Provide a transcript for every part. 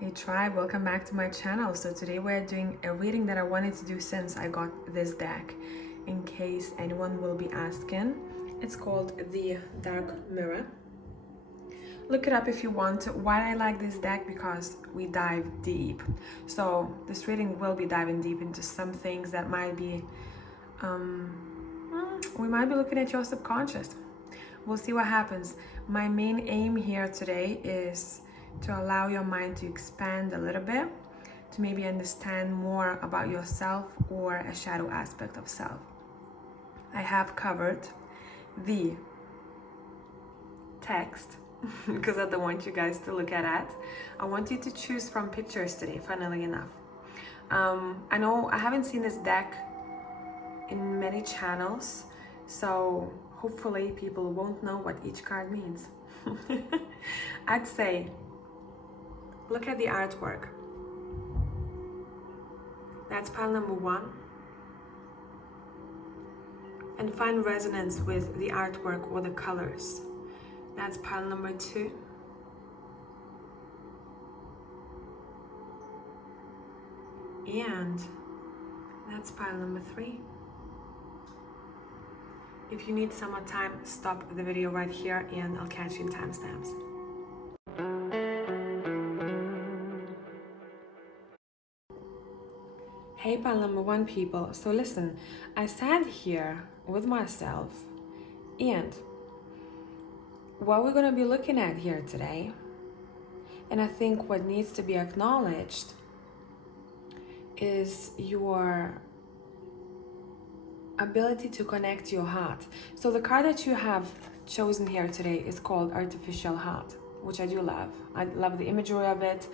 Hey tribe, welcome back to my channel. So today we're doing a reading that I wanted to do since I got this deck, in case anyone will be asking. It's called the Dark Mirror. Look it up if you want. Why I like this deck? Because we dive deep. So this reading will be diving deep into some things that might be, we might be looking at your subconscious. We'll see what happens. My main aim here today is to allow your mind to expand a little bit, to maybe understand more about yourself or a shadow aspect of self. I have covered the text because I don't want you guys to look at that. I want you to choose from pictures today, funnily enough. I know I haven't seen this deck in many channels, so hopefully people won't know what each card means. I'd say look at the artwork. That's pile number one. And find resonance with the artwork or the colors. That's pile number two. And that's pile number three. If you need some more time, stop the video right here and I'll catch you in timestamps. Hey pile number one people, so listen, I sat here with myself and what we're gonna be looking at here today, and I think what needs to be acknowledged is your ability to connect to your heart. So the card that you have chosen here today is called Artificial Heart, which I do love. I love the imagery of it.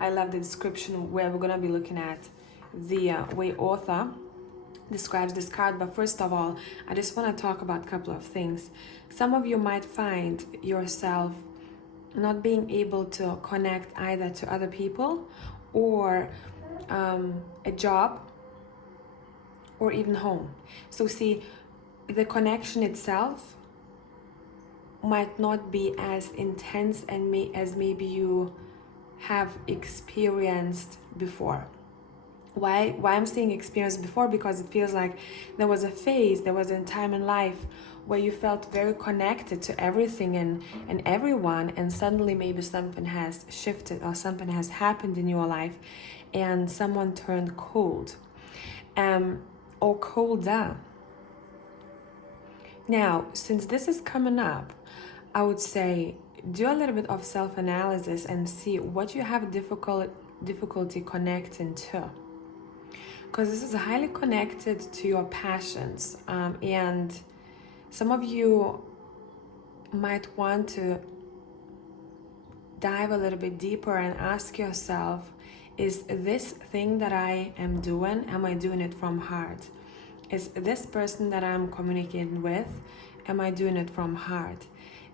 I love the description where we're gonna be looking at the way author describes this card. But first of all, I just want to talk about a couple of things. Some of you might find yourself not being able to connect either to other people or a job or even home. So see, the connection itself might not be as intense and as maybe you have experienced before. Why I'm saying experience before? Because it feels like there was a phase, there was a time in life where you felt very connected to everything and everyone, and suddenly maybe something has shifted or something has happened in your life and someone turned cold or colder. Now, since this is coming up, I would say do a little bit of self-analysis and see what you have difficulty connecting to. Because this is highly connected to your passions, and some of you might want to dive a little bit deeper and ask yourself, is this thing that I am doing, am I doing it from heart? Is this person that I'm communicating with, am I doing it from heart?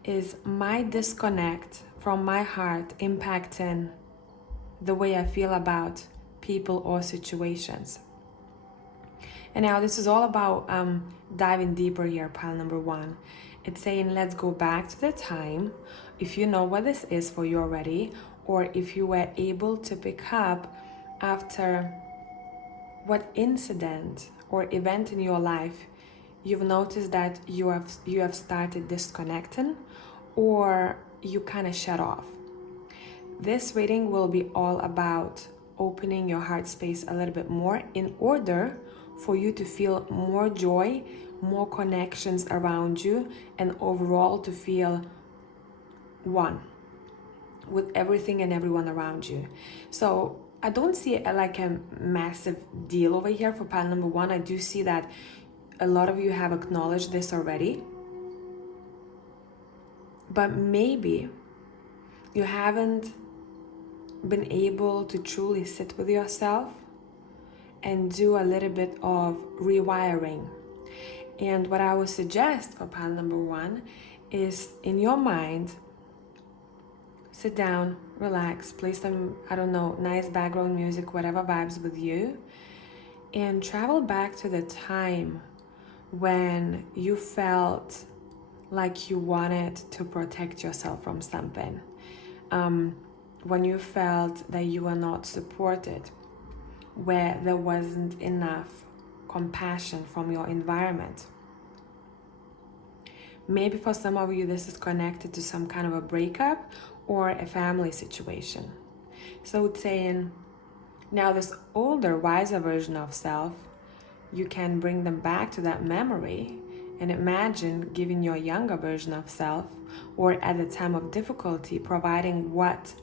Is my disconnect from my heart impacting the way I feel about people or situations? And now this is all about diving deeper here, pile number one. It's saying, let's go back to the time, if you know what this is for you already, or if you were able to pick up after what incident or event in your life you've noticed that you have started disconnecting or you kind of shut off. This reading will be all about opening your heart space a little bit more in order for you to feel more joy, more connections around you, and overall to feel one with everything and everyone around you. So I don't see like a massive deal over here for pile number one. I do see that a lot of you have acknowledged this already, but maybe you haven't been able to truly sit with yourself and do a little bit of rewiring. And what I would suggest for pile number one is, in your mind, sit down, relax, play some, I don't know, nice background music, whatever vibes with you, and travel back to the time when you felt like you wanted to protect yourself from something. when you felt that you were not supported, where there wasn't enough compassion from your environment. Maybe for some of you, this is connected to some kind of a breakup or a family situation. So it's saying, now this older, wiser version of self, you can bring them back to that memory and imagine giving your younger version of self, or at the time of difficulty, providing what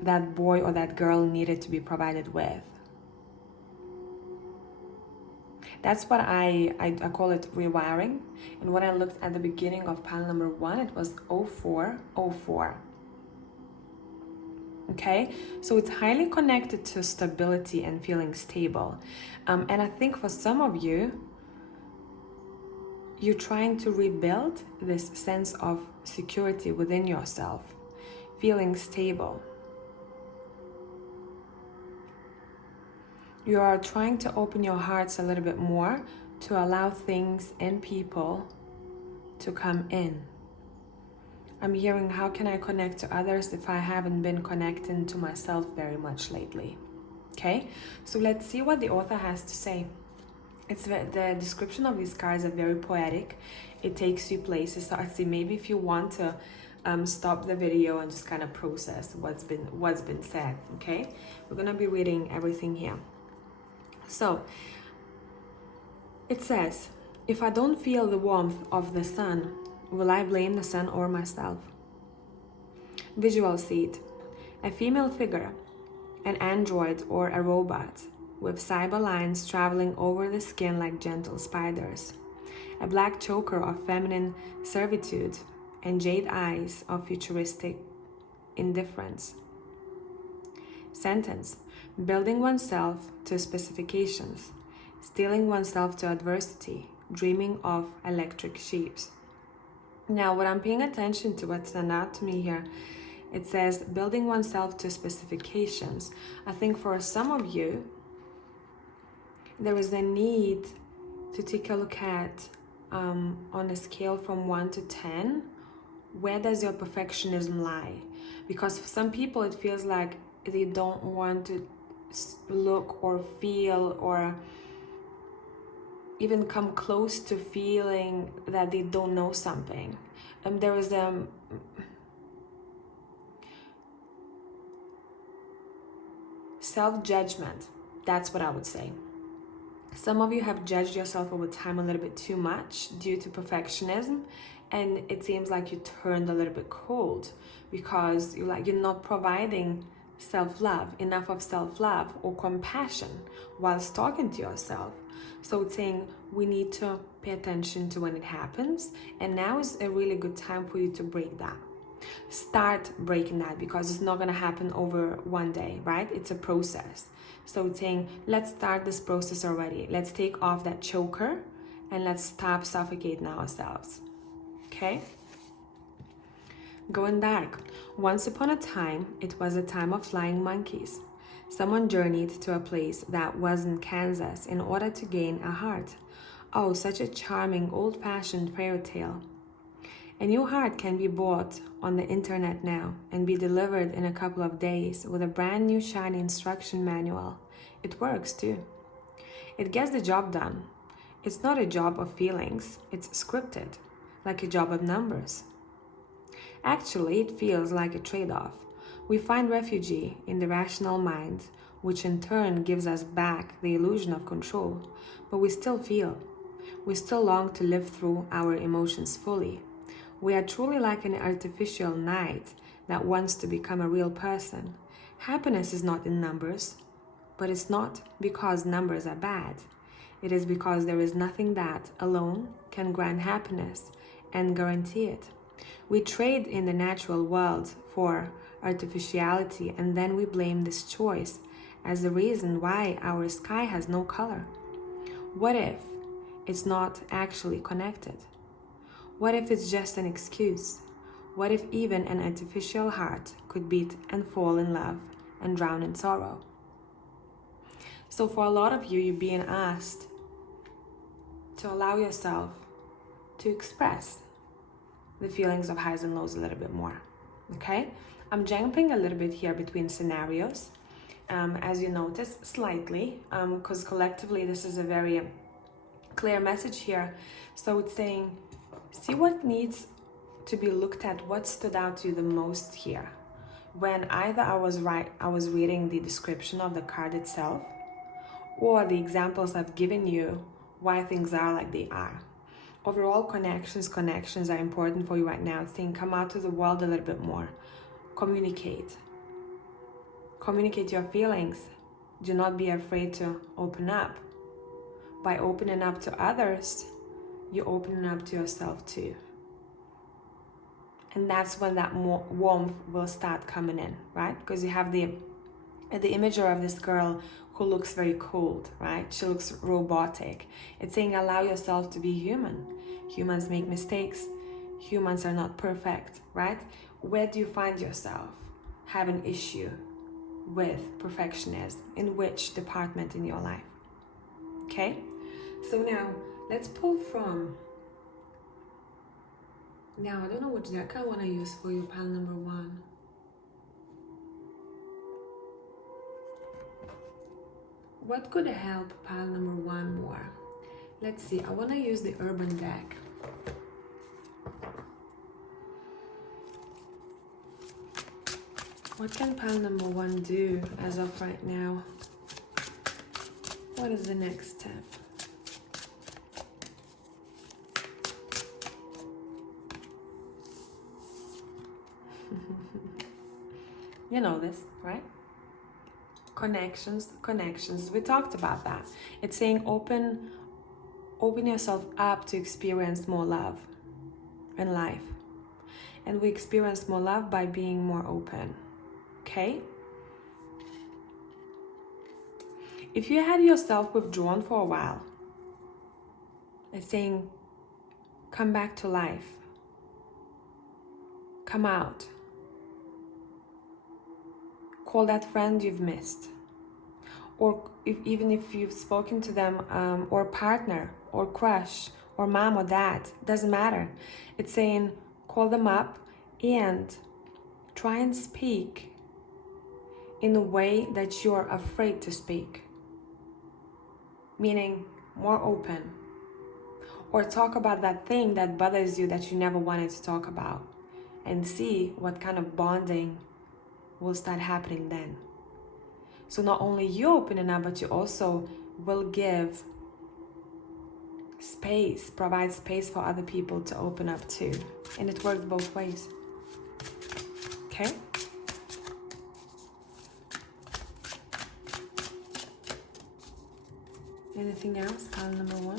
that boy or that girl needed to be provided with. That's what I call it rewiring. And when I looked at the beginning of pile number 1, it was 0404. Okay, so it's highly connected to stability and feeling stable. And I think for some of you, you're trying to rebuild this sense of security within yourself, feeling stable. You are trying to open your hearts a little bit more to allow things and people to come in. I'm hearing, how can I connect to others if I haven't been connecting to myself very much lately? Okay, so let's see what the author has to say. The description of these cards are very poetic. It takes you places. So I see, maybe if you want to stop the video and just kind of process what's been said. Okay, we're gonna be reading everything here. So it says, if I don't feel the warmth of the sun, will I blame the sun or myself? Visual seed, a female figure, an android or a robot, with cyber lines traveling over the skin like gentle spiders, a black choker of feminine servitude, and jade eyes of futuristic indifference. Sentence, building oneself to specifications, steeling oneself to adversity, dreaming of electric sheeps. Now, what I'm paying attention to, what stand out to me here, it says building oneself to specifications. I think for some of you, there is a need to take a look at, on a scale from 1 to 10, where does your perfectionism lie? Because for some people, it feels like they don't want to look or feel or even come close to feeling that they don't know something. There is self-judgment. That's what I would say. Some of you have judged yourself over time a little bit too much due to perfectionism, and it seems like you turned a little bit cold because you're not providing self-love, enough of self-love or compassion whilst talking to yourself. So it's saying we need to pay attention to when it happens, and now is a really good time for you to break that. Start breaking that, because it's not going to happen over one day, right? It's a process. So it's saying, let's start this process already. Let's take off that choker and let's stop suffocating ourselves. Okay? Going dark. Once upon a time, it was a time of flying monkeys. Someone journeyed to a place that wasn't Kansas in order to gain a heart. Oh, such a charming, old-fashioned fairy tale. A new heart can be bought on the internet now and be delivered in a couple of days with a brand new shiny instruction manual. It works too. It gets the job done. It's not a job of feelings, it's scripted, like a job of numbers. Actually, it feels like a trade-off. We find refuge in the rational mind, which in turn gives us back the illusion of control, but we still feel. We still long to live through our emotions fully. We are truly like an artificial knight that wants to become a real person. Happiness is not in numbers, but it's not because numbers are bad. It is because there is nothing that alone can grant happiness and guarantee it. We trade in the natural world for artificiality, and then we blame this choice as the reason why our sky has no color. What if it's not actually connected? What if it's just an excuse? What if even an artificial heart could beat and fall in love and drown in sorrow? So for a lot of you, you're being asked to allow yourself to express the feelings of highs and lows a little bit more, okay? I'm jumping a little bit here between scenarios, as you notice, slightly, because collectively this is a very clear message here. So it's saying, see what needs to be looked at, what stood out to you the most here. When either I was reading the description of the card itself, or the examples I've given you why things are like they are. Overall, connections are important for you right now. It's saying come out to the world a little bit more. Communicate your feelings. Do not be afraid to open up. By opening up to others, you're opening up to yourself too. And that's when that more warmth will start coming in, right? Because you have the imagery of this girl who looks very cold, right? She looks robotic. It's saying allow yourself to be human. Humans make mistakes. Humans are not perfect, right? Where do you find yourself have an issue with perfectionism? In which department in your life? Okay? So now, let's pull from... Now, I don't know which deck I want to use for you, pile number 1. What could help pile number 1 more? Let's see, I want to use the urban deck. What can pile number 1 do as of right now? What is the next step? You know this, right? Connections. We talked about that. It's saying open yourself up to experience more love in life. And we experience more love by being more open. Okay? If you had yourself withdrawn for a while, it's saying come back to life. Come out. Call that friend you've missed. Or even if you've spoken to them, or partner, or crush, or mom or dad, doesn't matter. It's saying call them up and try and speak in a way that you're afraid to speak. Meaning more open. Or talk about that thing that bothers you that you never wanted to talk about. And see what kind of bonding will start happening then. So not only you opening up, but you also will give space, provide space for other people to open up too. And it works both ways. Okay? Anything else? Pile number 1.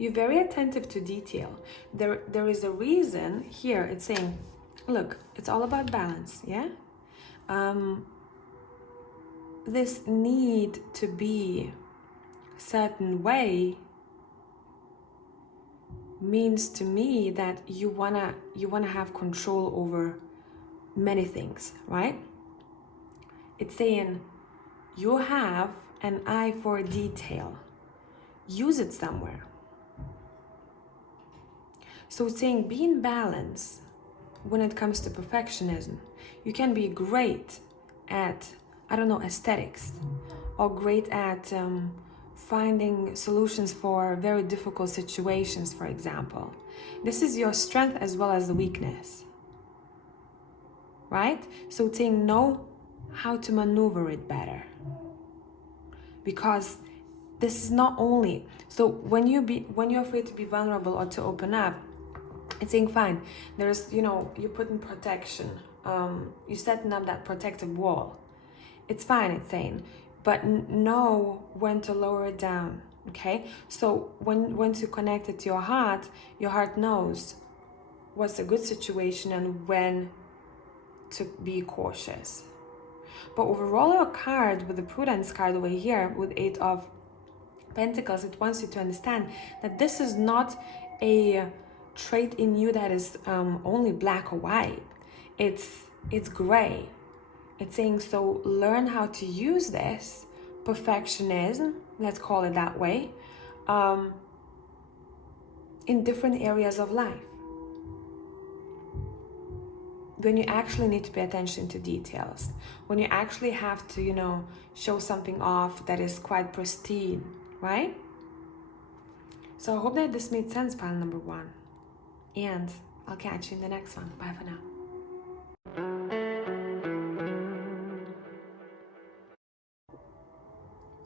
You're very attentive to detail. There is a reason here. It's saying, look, it's all about balance, yeah? This need to be a certain way means to me that you wanna have control over many things, right? It's saying you have an eye for detail. Use it somewhere. So it's saying be in balance when it comes to perfectionism. You can be great at, I don't know, aesthetics, or great at finding solutions for very difficult situations, for example. This is your strength as well as the weakness, right? So it's saying know how to maneuver it better. Because this is not only, so when you're afraid to be vulnerable or to open up, it's saying fine, there's, you put in protection, you're setting up that protective wall. It's fine, it's saying, but know when to lower it down, okay? So once you connect it to your heart knows what's a good situation and when to be cautious. But overall, your card with the Prudence card over here with 8 of Pentacles, it wants you to understand that this is not a trait in you that is only black or white. It's gray. It's saying, so learn how to use this perfectionism, let's call it that way, in different areas of life. When you actually need to pay attention to details, when you actually have to, show something off that is quite pristine, right? So I hope that this made sense, pile number one. And I'll catch you in the next one. Bye for now.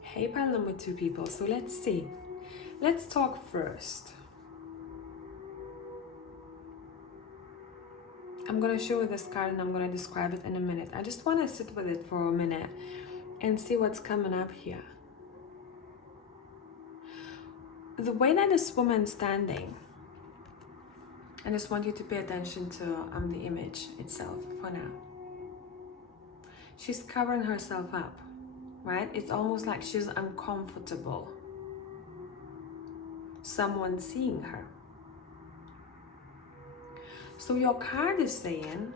Hey, pile number two people. So let's see. Let's talk first. I'm going to show you this card and I'm going to describe it in a minute. I just want to sit with it for a minute and see what's coming up here. The way that this woman's standing, I just want you to pay attention to the image itself for now. She's covering herself up, right? It's almost like she's uncomfortable. Someone seeing her. So your card is saying,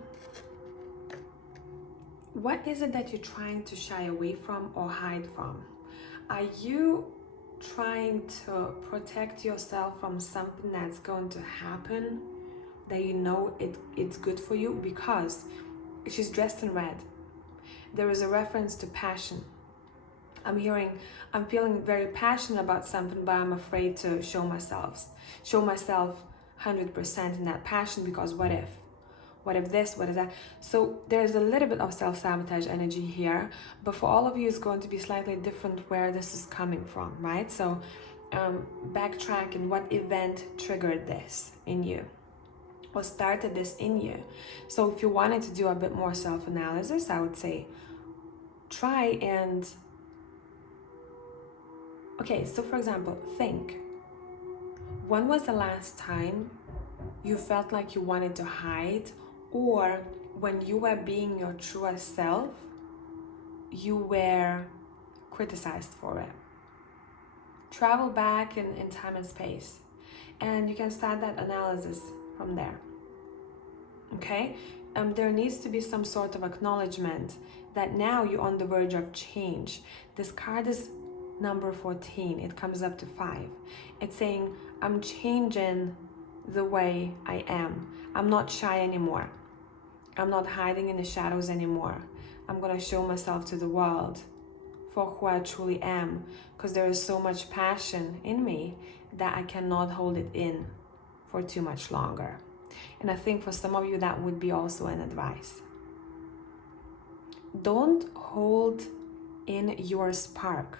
what is it that you're trying to shy away from or hide from? Are you trying to protect yourself from something that's going to happen that you know it's good for you? Because she's dressed in red. There is a reference to passion. I'm feeling very passionate about something, but I'm afraid to show myself 100% in that passion, because what if this, what is that? So there's a little bit of self-sabotage energy here, but for all of you it's going to be slightly different where this is coming from, right? So backtracking, what event triggered this in you or started this in you? So if you wanted to do a bit more self-analysis, I would say try and okay, so for example, think, when was the last time you felt like you wanted to hide, or when you were being your truest self, you were criticized for it? Travel back in time and space, and you can start that analysis from there. Okay? There needs to be some sort of acknowledgement that now you're on the verge of change. This card is number 14. It comes up to 5. It's saying, I'm changing the way I am. I'm not shy anymore. I'm not hiding in the shadows anymore. I'm going to show myself to the world for who I truly am, because there is so much passion in me that I cannot hold it in for too much longer. And I think for some of you that would be also an advice. Don't hold in your spark.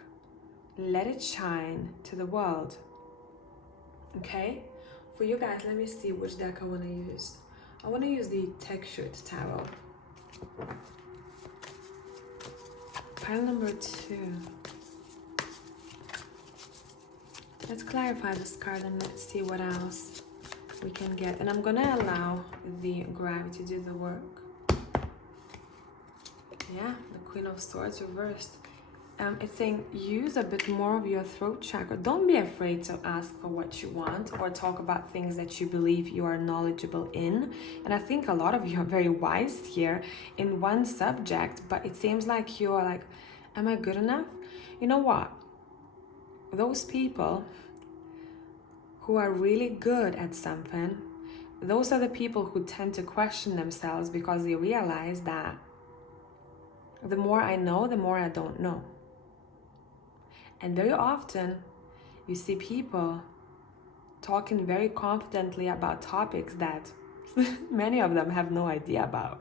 Let it shine to the world. Okay? For you guys, let me see which deck I want to use. I want to use the Textured Tarot. Pile number 2. Let's clarify this card and let's see what else we can get. And I'm going to allow the gravity to do the work. Yeah, the Queen of Swords reversed. It's saying use a bit more of your throat chakra. Don't be afraid to ask for what you want or talk about things that you believe you are knowledgeable in. And I think a lot of you are very wise here in one subject, but it seems like you are like, am I good enough? You know what? Those people who are really good at something, those are the people who tend to question themselves, because they realize that the more I know, the more I don't know. And very often you see people talking very confidently about topics that many of them have no idea about,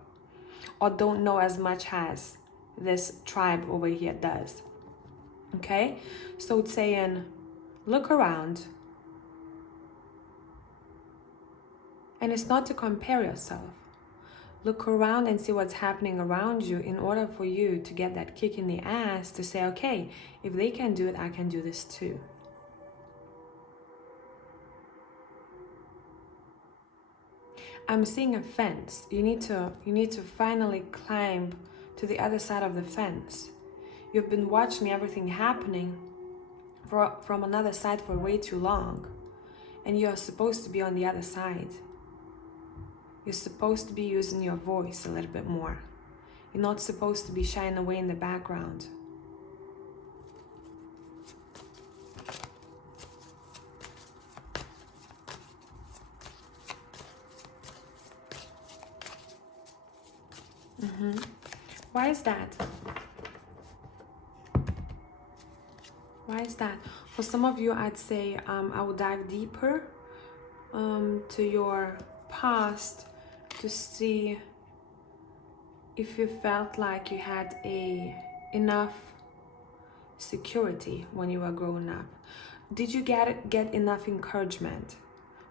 or don't know as much as this tribe over here does. Okay? So it's saying, look around. And it's not to compare yourself. Look around and see what's happening around you in order for you to get that kick in the ass to say, okay, if they can do it, I can do this too. I'm seeing a fence. You need to finally climb to the other side of the fence. You've been watching everything happening from another side for way too long, and you're supposed to be on the other side. You're supposed to be using your voice a little bit more. You're not supposed to be shying away in the background. Why is that? Why is that? For some of you, I'd say I would dive deeper to your past to see if you felt like you had enough security when you were growing up. Did you get enough encouragement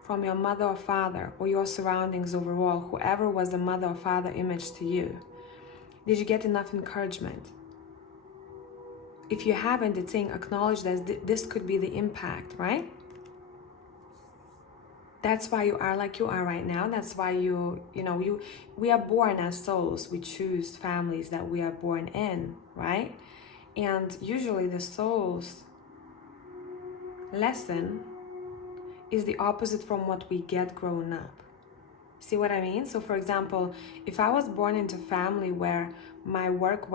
from your mother or father or your surroundings overall, whoever was the mother or father image to you? Did you get enough encouragement? If you haven't, it's saying acknowledge that this could be the impact, right? That's why you are like you are right now. That's why we are born as souls. We choose families that we are born in, right? And usually the soul's lesson is the opposite from what we get growing up. See what I mean? So for example, if I was born into a family where my work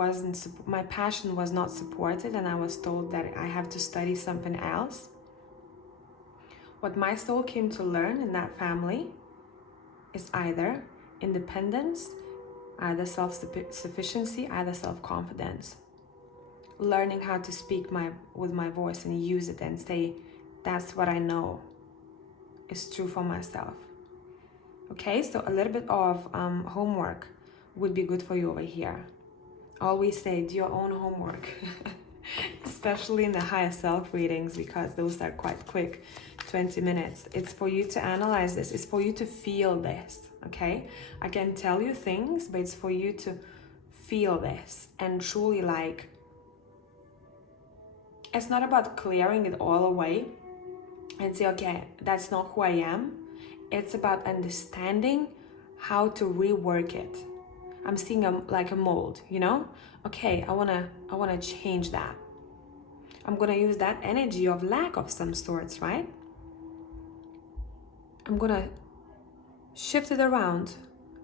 my passion was not supported and I was told that I have to study something else, what my soul came to learn in that family is either independence, either self-sufficiency, either self-confidence. Learning how to speak with my voice and use it and say, that's what I know is true for myself. Okay, so a little bit of homework would be good for you over here. Always say, do your own homework, especially in the higher self readings, because those are quite quick, 20 minutes. It's for you to analyze this. It's for you to feel this, okay? I can tell you things, but it's for you to feel this and truly it's not about clearing it all away and say, okay, that's not who I am. It's about understanding how to rework it. I'm seeing like a mold, Okay, I wanna change that. I'm gonna use that energy of lack of some sorts, right? I'm gonna shift it around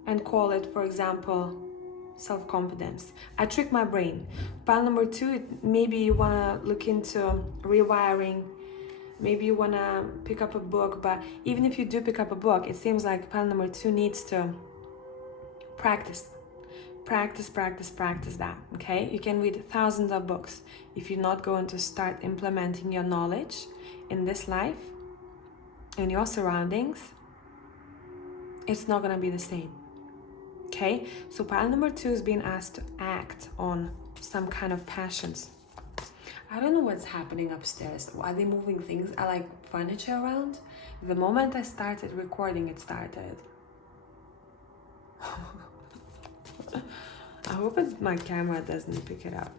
and call it, for example, self-confidence. I trick my brain. Pile number 2, maybe you wanna look into rewiring. Maybe you wanna pick up a book, but even if you do pick up a book, it seems like pile number 2 needs to practice that, okay? You can read thousands of books. If you're not going to start implementing your knowledge in this life, in your surroundings, it's not gonna be the same, okay? So pile number 2 is being asked to act on some kind of passions. I don't know what's happening upstairs. Are they moving things? I like furniture around. The moment I started recording, it started. I hope my camera doesn't pick it up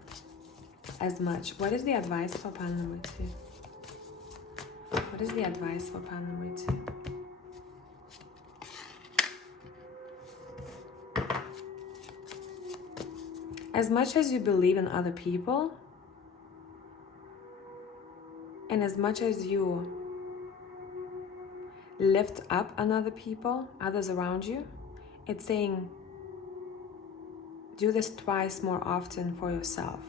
as much. What is the advice for pile number 2? What is the advice for pile number 2? As much as you believe in other people, and as much as you lift up another people, others around you, it's saying, do this twice more often for yourself.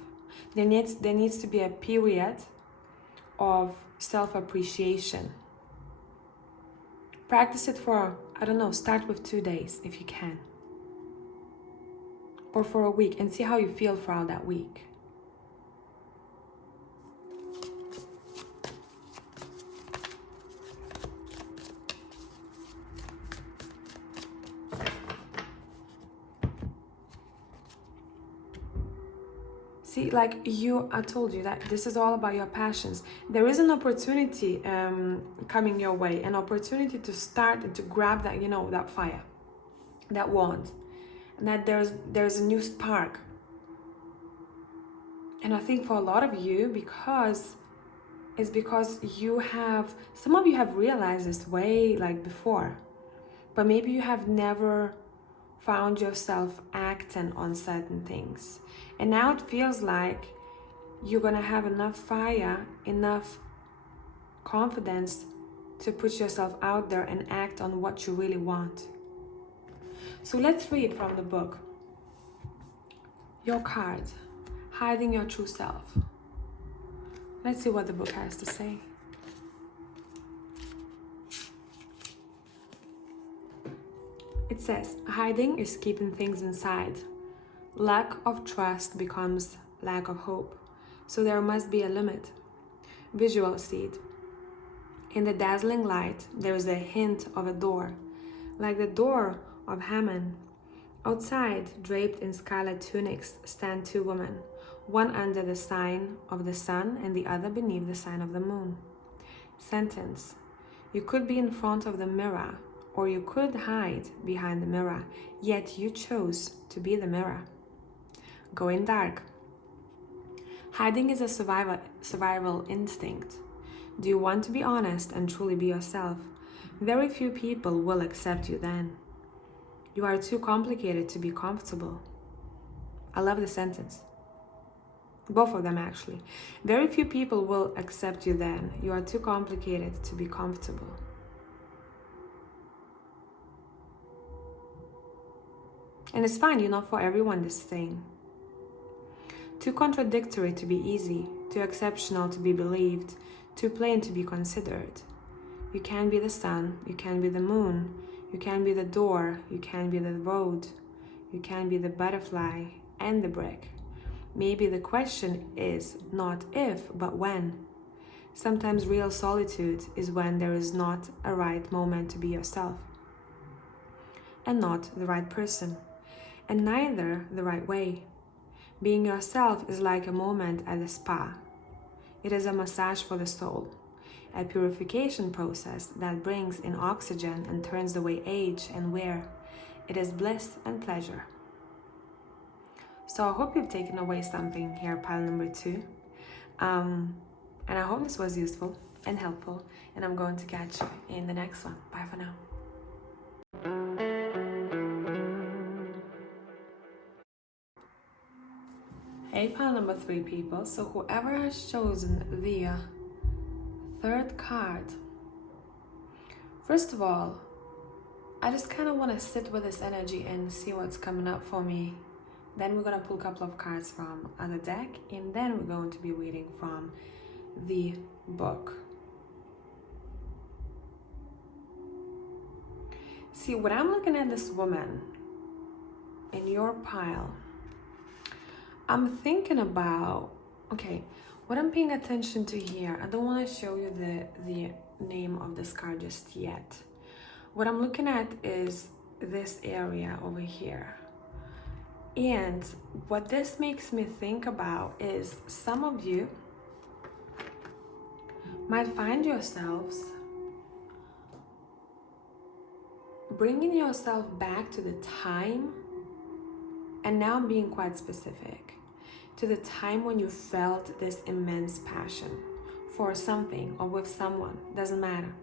There needs to be a period of self-appreciation. Practice it for, I don't know, start with 2 days if you can. Or for a week and see how you feel throughout that week. See, I told you that this is all about your passions. There is an opportunity coming your way, an opportunity to start and to grab that, that fire, that wand, and that there's a new spark. And I think for a lot of you, because some of you have realized this way before, but maybe you have never found yourself acting on certain things. And now it feels like you're gonna have enough fire, enough confidence to put yourself out there and act on what you really want. So let's read from the book. Your card, Hiding Your True Self. Let's see what the book has to say. It says, hiding is keeping things inside. Lack of trust becomes lack of hope. So there must be a limit. Visual seed. In the dazzling light, there is a hint of a door, like the door of Haman. Outside, draped in scarlet tunics, stand two women, one under the sign of the sun and the other beneath the sign of the moon. Sentence. You could be in front of the mirror, or you could hide behind the mirror, yet you chose to be the mirror. Going dark. Hiding is a survival instinct. Do you want to be honest and truly be yourself? Very few people will accept you then. You are too complicated to be comfortable. I love the sentence. Both of them, actually. Very few people will accept you then. You are too complicated to be comfortable. And it's fine, you're not for everyone this thing. Too contradictory to be easy, too exceptional to be believed, too plain to be considered. You can be the sun, you can be the moon, you can be the door, you can be the road, you can be the butterfly and the brick. Maybe the question is not if, but when. Sometimes real solitude is when there is not a right moment to be yourself, and not the right person, and neither the right way. Being yourself is like a moment at a spa. It is a massage for the soul, a purification process that brings in oxygen and turns away age and wear. It is bliss and pleasure. So I hope you've taken away something here, pile number 2. And I hope this was useful and helpful. And I'm going to catch you in the next one. Bye for now. Hey, pile number 3 people. So whoever has chosen the third card, first of all, I just kind of want to sit with this energy and see what's coming up for me. Then we're going to pull a couple of cards from other deck, and then we're going to be reading from the book. See, when I'm looking at this woman in your pile, I'm thinking about, okay, what I'm paying attention to here, I don't want to show you the name of this card just yet. What I'm looking at is this area over here. And what this makes me think about is some of you might find yourselves bringing yourself back to the time, and now I'm being quite specific, to the time when you felt this immense passion for something or with someone, doesn't matter.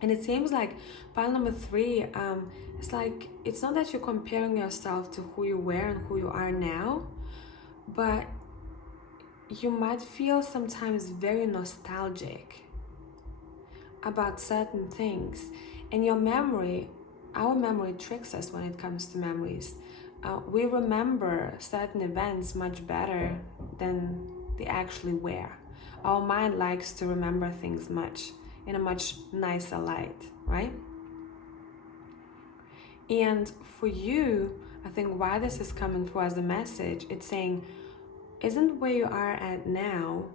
And it seems like pile number 3, it's like, it's not that you're comparing yourself to who you were and who you are now, but you might feel sometimes very nostalgic about certain things. And your memory, our memory tricks us when it comes to memories. We remember certain events much better than they actually were. Our mind likes to remember things in a much nicer light, right? And for you, I think why this is coming through as a message, it's saying, isn't where you are at now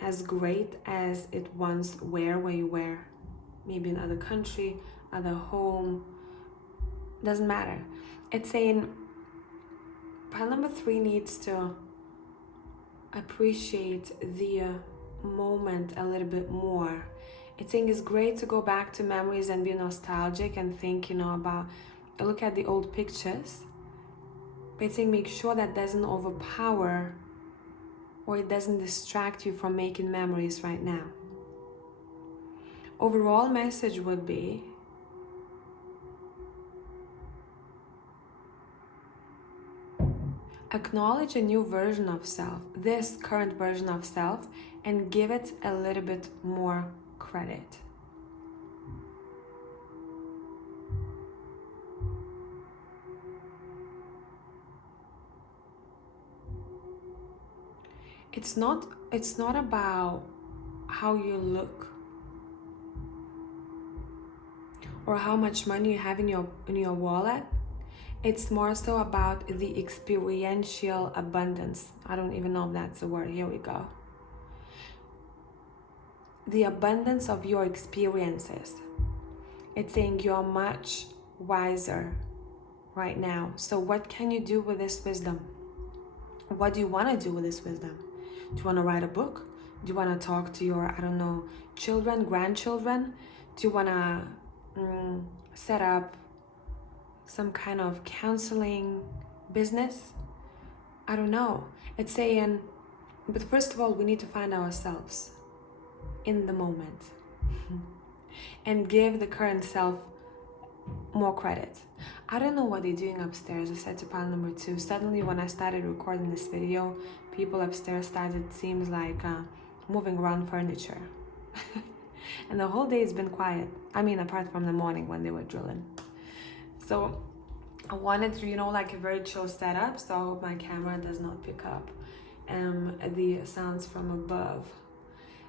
as great as it once were, where you were maybe in another country, other home, doesn't matter. It's saying pile number 3 needs to appreciate the moment a little bit more. It's saying it's great to go back to memories and be nostalgic and think, about, look at the old pictures. But it's saying make sure that doesn't overpower or it doesn't distract you from making memories right now. Overall message would be, acknowledge a new version of self, this current version of self, and give it a little bit more credit. It's not about how you look or how much money you have in your wallet. It's more so about the experiential abundance. I don't even know if that's a word. Here we go. The abundance of your experiences. It's saying you're much wiser right now. So what can you do with this wisdom? What do you want to do with this wisdom? Do you want to write a book? Do you want to talk to your, I don't know, children, grandchildren? Do you want to set up some kind of counseling business? I don't know. It's saying, but first of all, we need to find ourselves in the moment and give the current self more credit. I don't know what they're doing upstairs. I said to pile number 2, suddenly when I started recording this video, people upstairs started, seems like moving around furniture. And the whole day has been quiet. I mean, apart from the morning when they were drilling. So I wanted to, like a very chill setup, so I hope my camera does not pick up the sounds from above.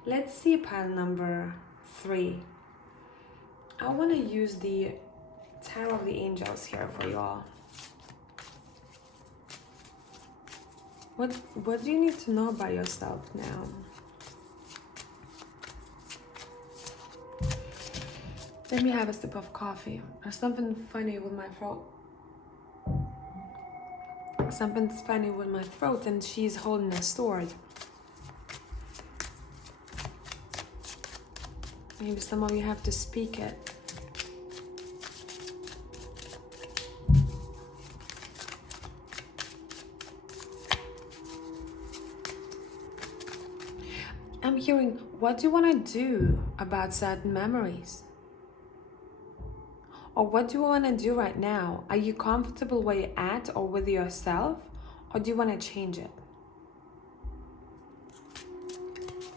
Let's see pile number 3. I want to use the Tarot of the Angels here for you all. What do you need to know about yourself now? Let me have a sip of coffee. There's something funny with my throat. Something's funny with my throat, and she's holding a sword. Maybe some of you have to speak it. I'm hearing, what do you want to do about certain memories? Or what do you want to do right now? Are you comfortable where you're at or with yourself? Or do you want to change it?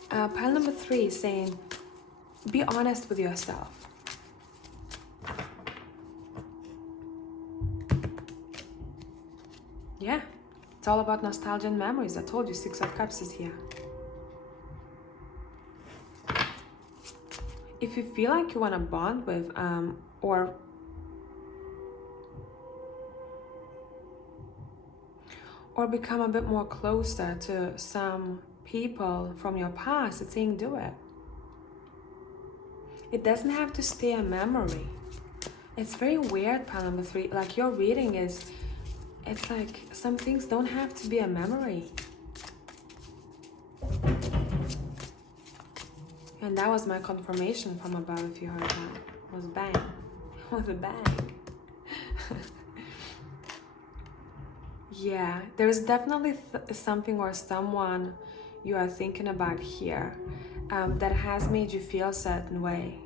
Pile number 3 is saying, be honest with yourself. Yeah, it's all about nostalgia and memories. I told you 6 of Cups is here. If you feel like you want to bond with or become a bit more closer to some people from your past, it's saying do it. It doesn't have to stay a memory. It's very weird, pile number 3. Like your reading is, it's like some things don't have to be a memory. And that was my confirmation from above, if you heard that. It was bang. It was a bang. Yeah, there's definitely something or someone you are thinking about here that has made you feel a certain way.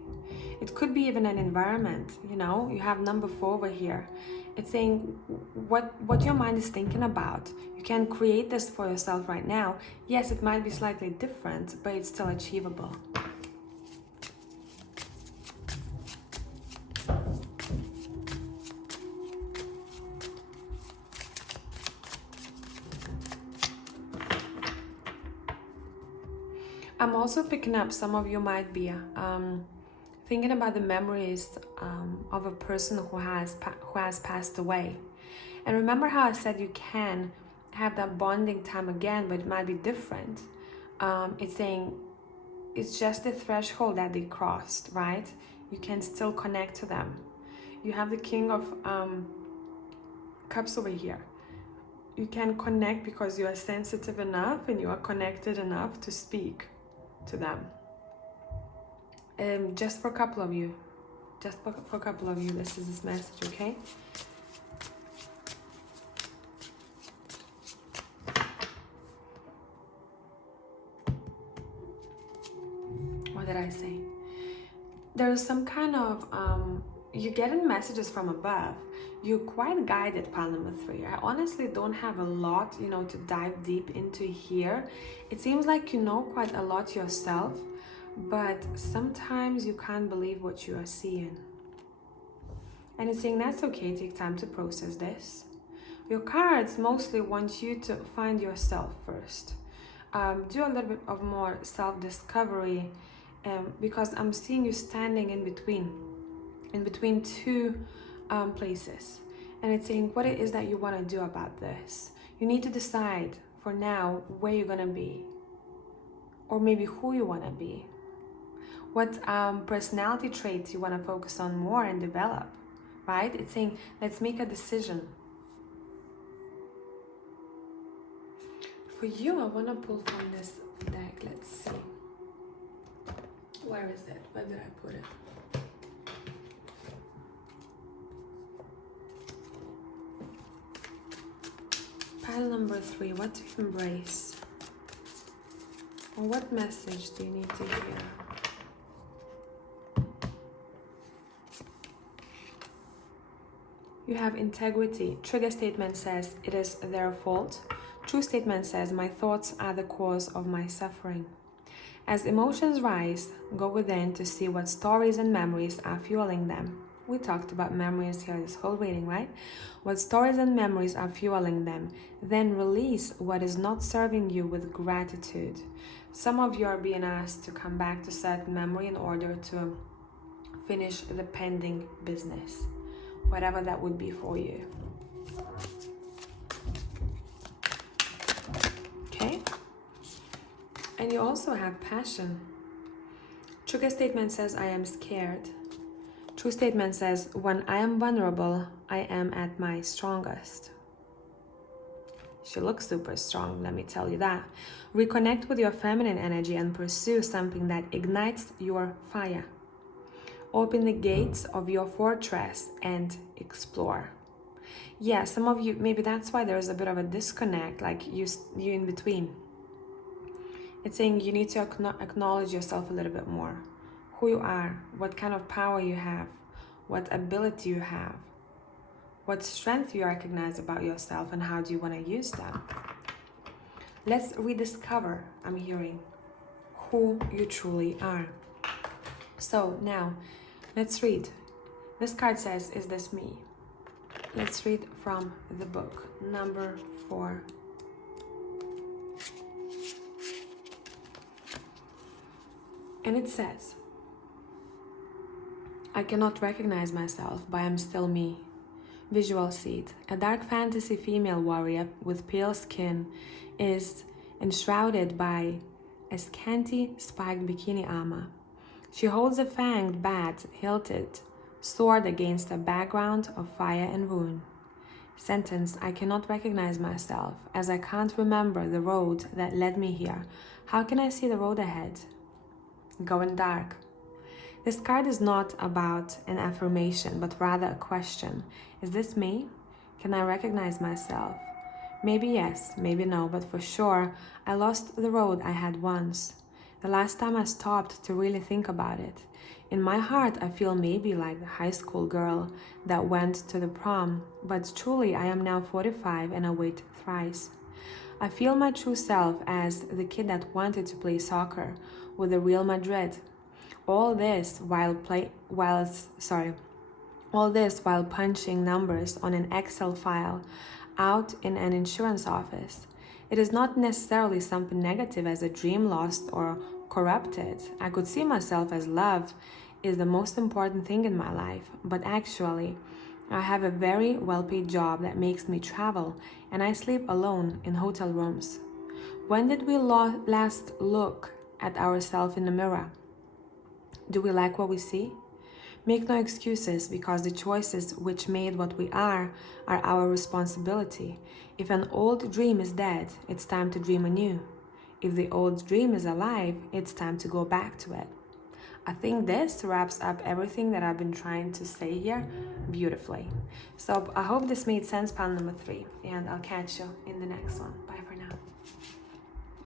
It could be even an environment, you have number 4 over here. It's saying what your mind is thinking about. You can create this for yourself right now. Yes, it might be slightly different, but it's still achievable. I'm also picking up some of you might be thinking about the memories of a person who has passed away. And remember how I said you can have that bonding time again, but it might be different. It's saying it's just the threshold that they crossed, right? You can still connect to them. You have the King of Cups over here. You can connect because you are sensitive enough and you are connected enough to speak to them. Just for a couple of you, this is this message, okay? What did I say? There's some kind of you're getting messages from above. You're quite guided, pile number 3. I honestly don't have a lot, to dive deep into here. It seems like you know quite a lot yourself, but sometimes you can't believe what you are seeing. And it's saying that's okay, take time to process this. Your cards mostly want you to find yourself first. Do a little bit of more self-discovery, because I'm seeing you standing in between 2 places, And it's saying what it is that you want to do about this. You need to decide for now where you're going to be, or maybe who you want to be. What personality traits you want to focus on more and develop, right? It's saying, let's make a decision. For you, I want to pull from this deck. Let's see. Where is it? Where did I put it? Pile number 3, what to embrace? Or what message do you need to hear? You have integrity. Trigger statement says, it is their fault. True statement says, my thoughts are the cause of my suffering. As emotions rise, go within to see what stories and memories are fueling them. We talked about memories here this whole reading, right? What stories and memories are fueling them. Then release what is not serving you with gratitude. Some of you are being asked to come back to certain memory in order to finish the pending business, whatever that would be for you. Okay? And you also have passion. Trigger statement says, I am scared. True statement says, when I am vulnerable, I am at my strongest. She looks super strong, let me tell you that. Reconnect with your feminine energy and pursue something that ignites your fire. Open the gates of your fortress and explore. Yeah, some of you, maybe that's why there's a bit of a disconnect, like you're in between. It's saying you need to acknowledge yourself a little bit more. Who you are, what kind of power you have, what ability you have, what strength you recognize about yourself, and how do you want to use them. Let's rediscover, I'm hearing, who you truly are. So now, let's read. This card says, is this me? Let's read from the book, number 4. And it says, I cannot recognize myself, but I am still me. Visual seed. A dark fantasy female warrior with pale skin is enshrouded by a scanty spiked bikini armor. She holds a fanged bat-hilted sword against a background of fire and ruin. Sentence, I cannot recognize myself, as I can't remember the road that led me here. How can I see the road ahead? Going dark. This card is not about an affirmation, but rather a question. Is this me? Can I recognize myself? Maybe yes, maybe no, but for sure, I lost the road I had once. The last time I stopped to really think about it. In my heart, I feel maybe like the high school girl that went to the prom, but truly I am now 45 and I wait thrice. I feel my true self as the kid that wanted to play soccer with the Real Madrid. All this while punching numbers on an Excel file out in an insurance office. It is not necessarily something negative as a dream lost or corrupted. I could see myself as love is the most important thing in my life, but actually, I have a very well-paid job that makes me travel, and I sleep alone in hotel rooms. When did we last look at ourselves in the mirror? Do we like what we see? Make no excuses, because the choices which made what we are our responsibility. If an old dream is dead, it's time to dream anew. If the old dream is alive, it's time to go back to it. I think this wraps up everything that I've been trying to say here beautifully. So I hope this made sense, pile number 3, and I'll catch you in the next one. Bye for